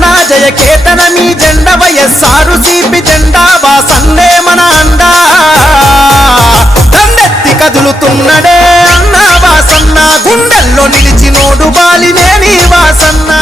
అన్నా జయ కేతన మీ జెండ వయస్సారు సిపి జెండా వాసన్నే మన అండా. దండెత్తి కదులుతున్నడే అన్న వాసన్న గుండెల్లో నిలిచినోడు బాలినేని వాసన్నా.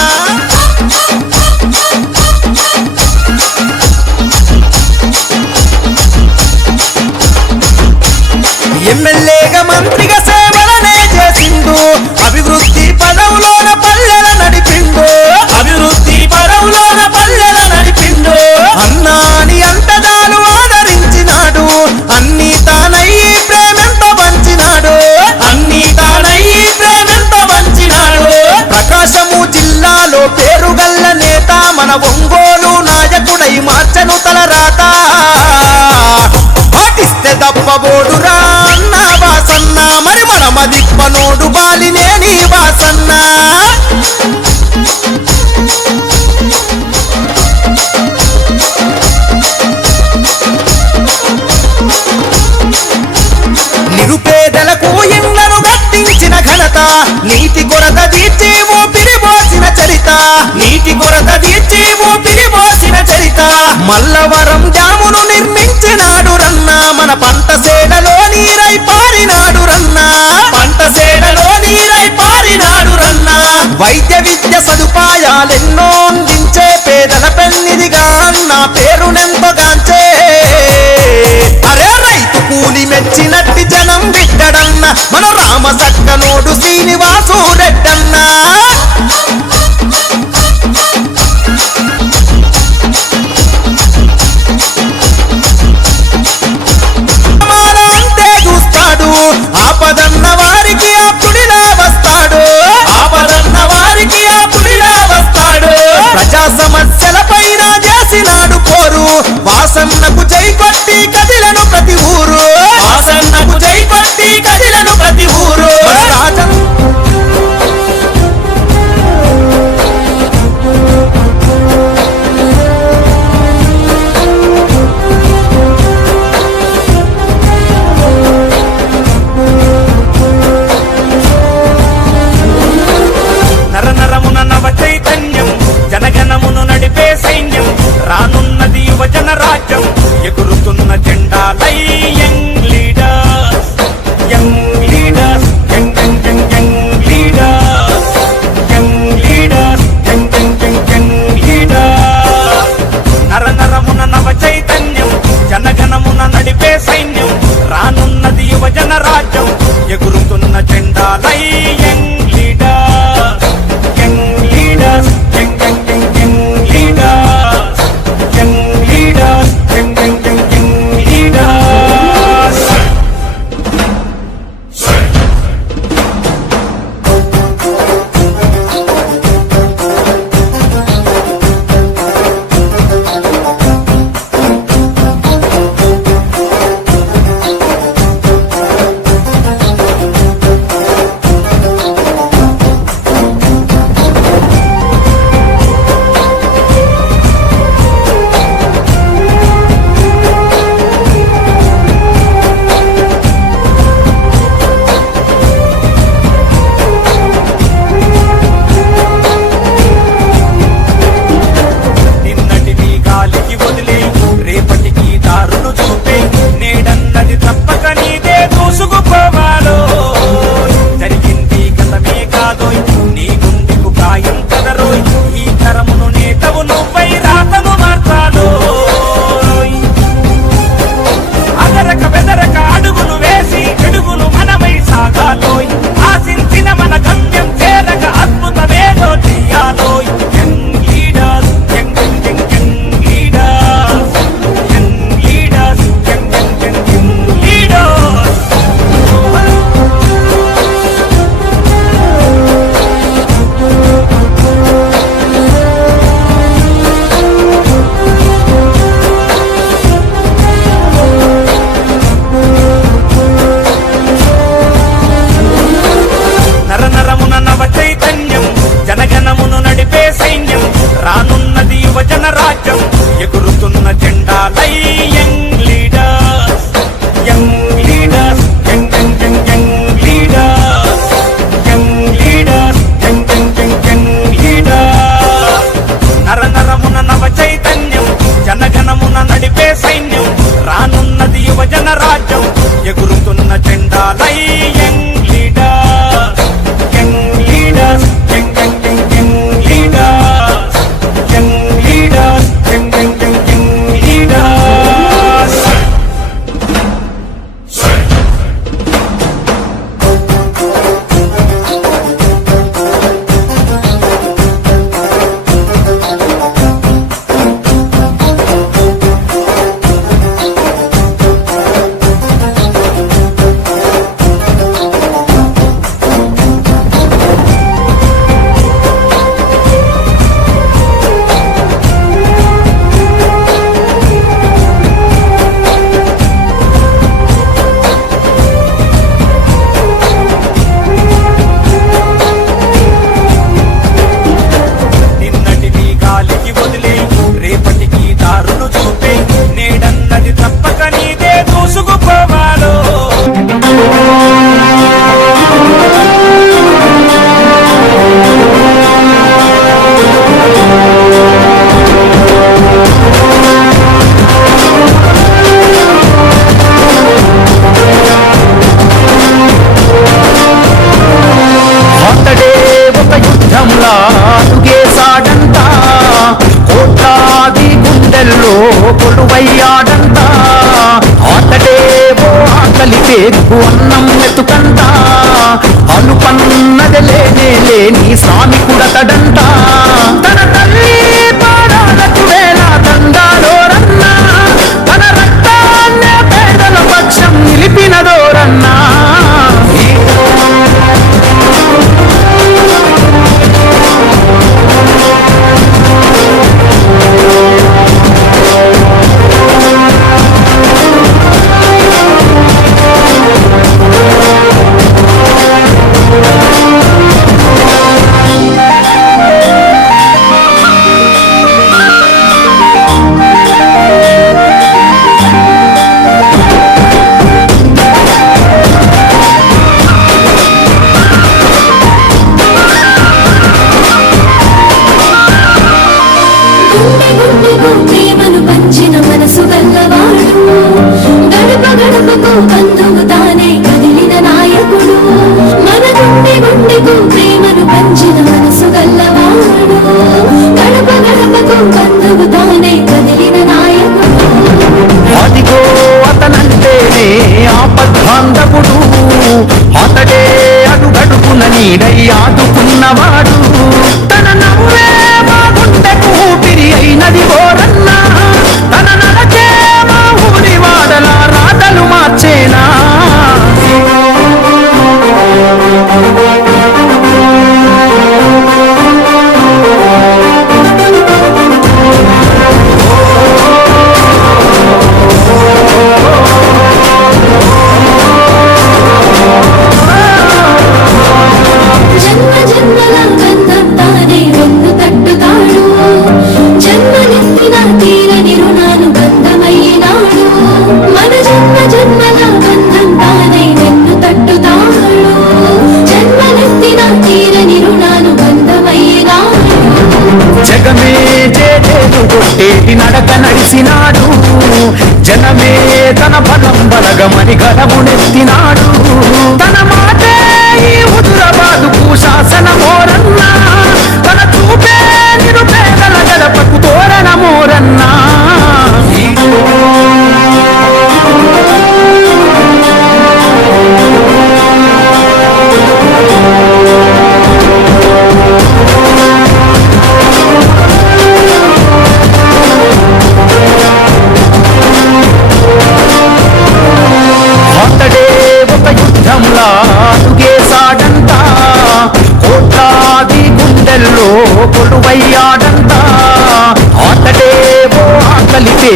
మల్లవరం జామును నిర్మించినాడు రన్న. మన పంట సేడలో నీరై పారినాడు రన్న. పంట సేడలో నీరై పారినాడు రన్నా. వైద్య విద్య సదుపాయాలెన్నో అందించే పేదల పెన్నిదిగా అన్న పేరునెంతగాంచే అరే రైతు కూలి మెచ్చినట్టి జనం బిడ్డడన్న. మన రామ సక్కనోడు శ్రీనివాసు రెడ్డన్నా. ahí சடன் వంచిన మనసు గల్లవాడు. గడప గడపకు బంధువు తానే కదిలిన నాయకుడు. మన గుండె గుండెకు ప్రేమను పంచిన మనసు గల్లవాడు. గడప గడపకు బంధువు తానే కదిలిన నాయకుడు. అతనంటేనే ఆపద్బాంధవుడు. అతడే అడుగడుకున నీడై ఆదుకున్నవాడు. జగమే చేతేను కొట్టేటి నడక నడిసినాడు. జనమే తన బలం బలగమని గలమునెత్తినాడు తన మాట ఈ ఉదురబాదుకు శాసన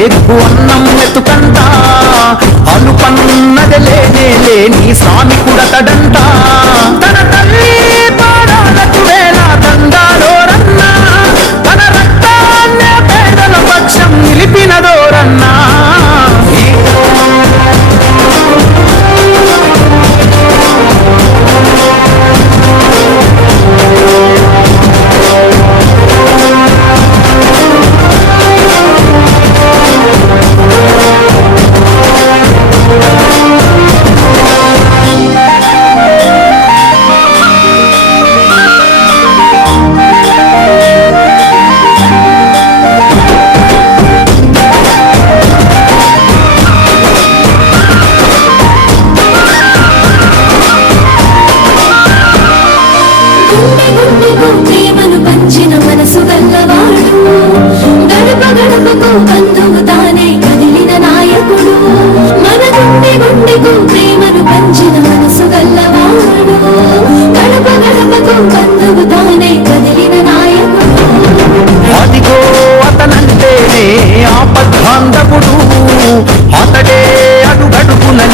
Depois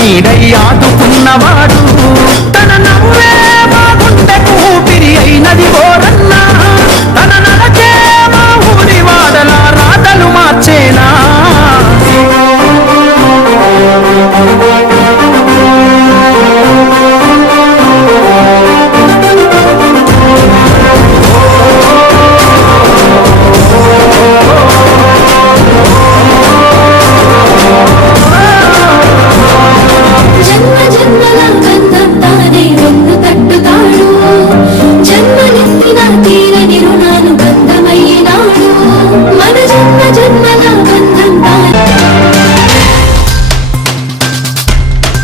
నీడై